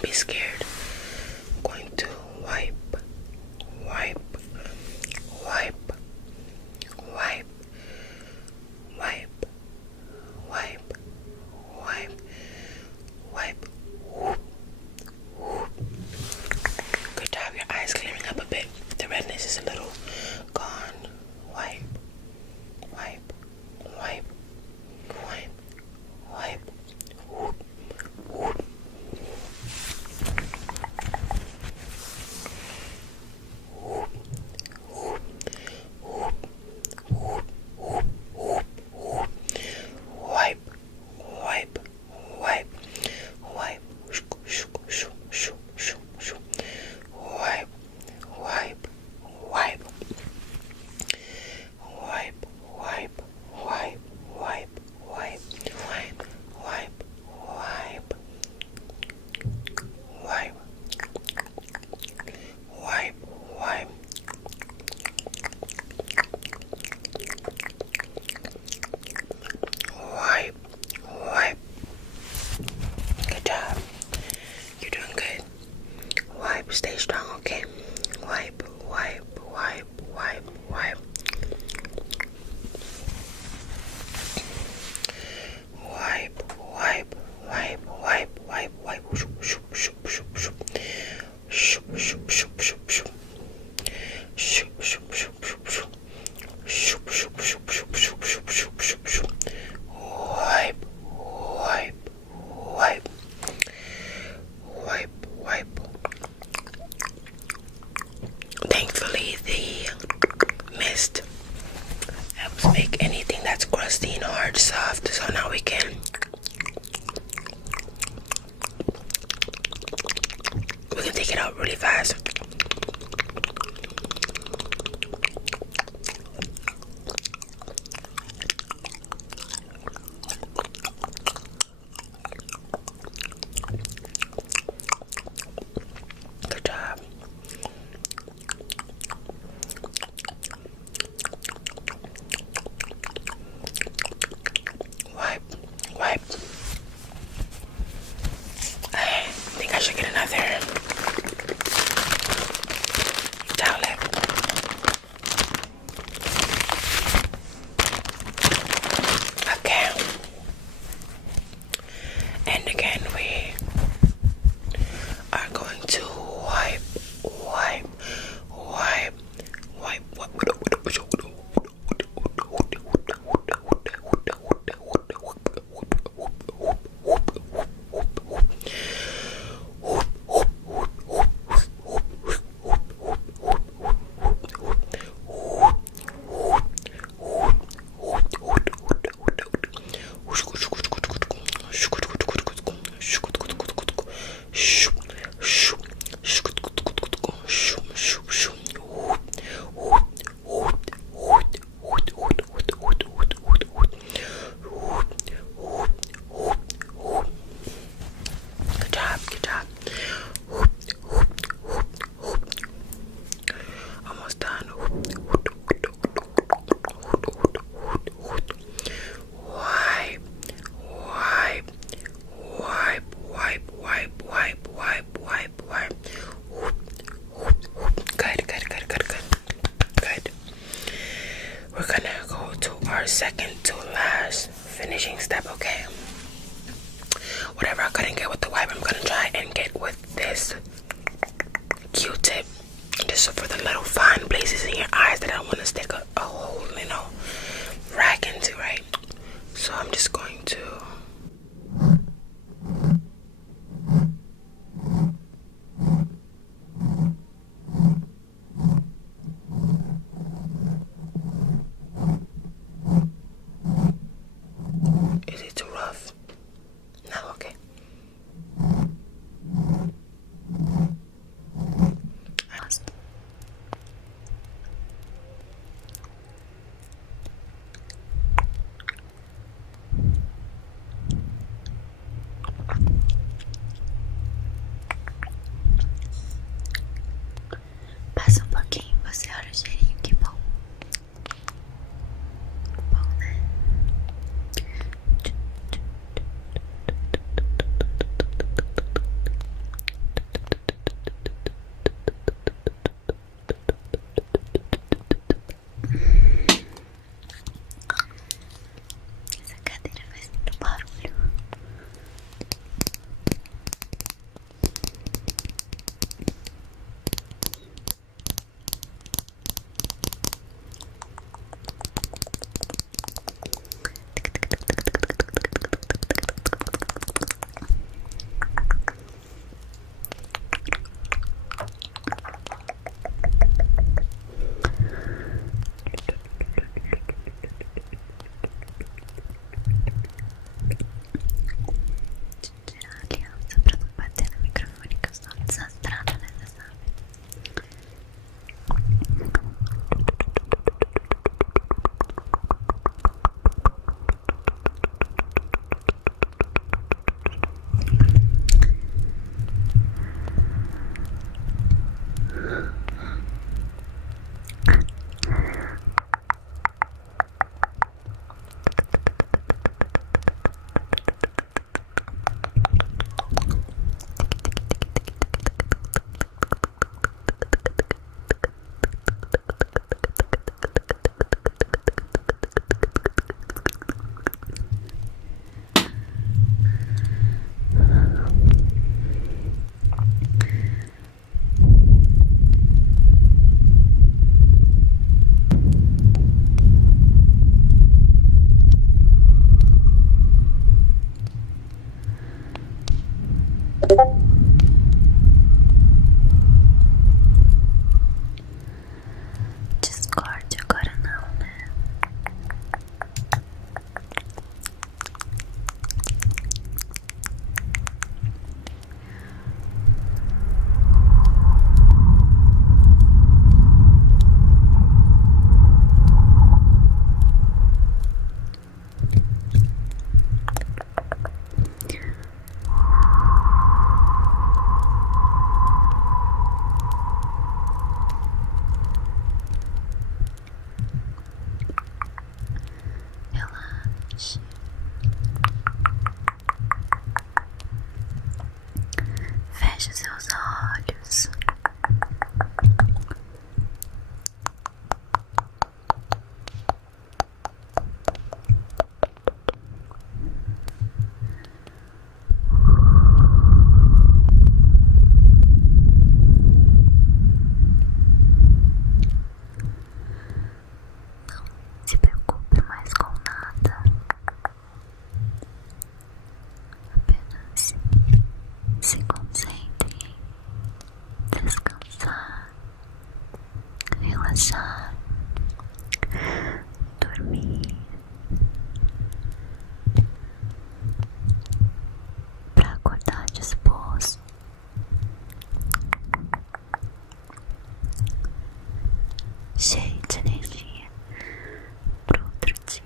Don't be scared. I'm going to wipe, wipe, wipe, wipe, wipe, wipe, wipe, wipe. Whoop, whoop. Good job. Your eyes clearing up a bit. The redness is a little gone. Wipe, wipe, wipe, wipe, wipe. Whoop, whoop. Stay strong, okay? Wipe, wipe, wipe, wipe, wipe. Wipe, wipe, wipe, wipe, wipe, wipe. Shoop, shoop, shoop, shoop, shoop. Shoop, shoop, shoop, shoop, shoop. Shoop, shoop, shoop, shoop, shoop. Shoop, shoop, shoop, shoop, shoop, shoop, shoop, shoop, shoop. Wipe, wipe, wipe. Wipe, wipe. Thankfully, the mist helps make anything that's crusty and hard soft. So now we can take it out really fast. Good job. Wipe, wipe. I think I should get another Feche seus olhos. Não se preocupe mais com nada. Apenas se concentre em descansar, relaxar, dormir, para acordar disposto, cheio de energia para outro dia.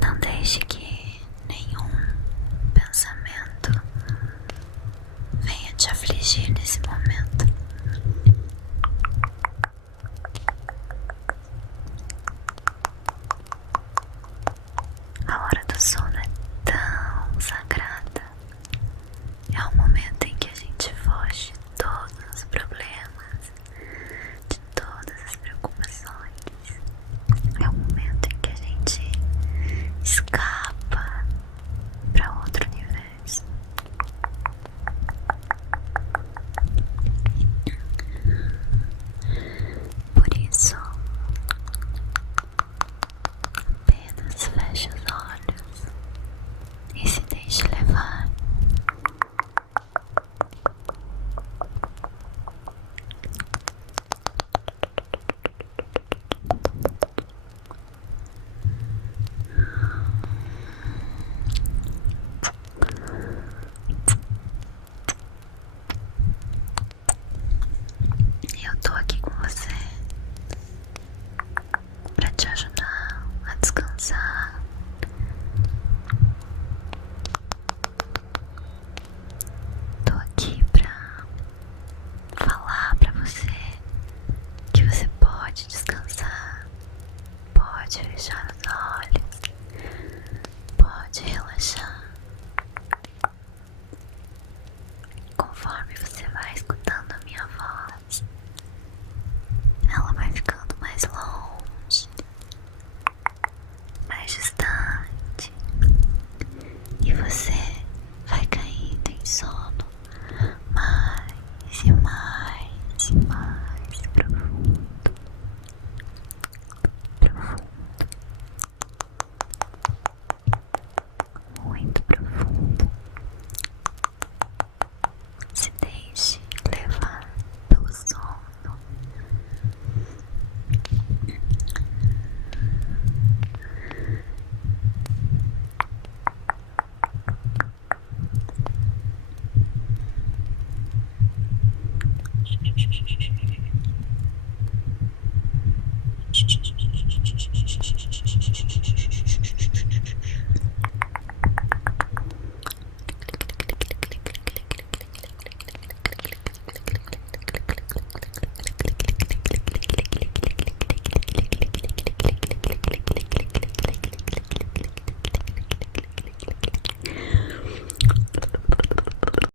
Não deixe que nenhum pensamento venha te afligir nesse momento. A hora do sono é tão sagrada. É o momento em que a gente foge de todos os problemas, de todas as preocupações. É o momento em que a gente escapa para outro universo. Por isso, apenas feche os olhos e se deixe levar. Eu tô aqui com você pra te ajudar a descansar. Tô aqui pra falar pra você que você pode descansar, pode fechar os olhos, pode relaxar. Conforme você vai escutando a minha voz, ela vai ficando mais longe, mais distante, e você vai caindo em sono mais e mais e mais profundo.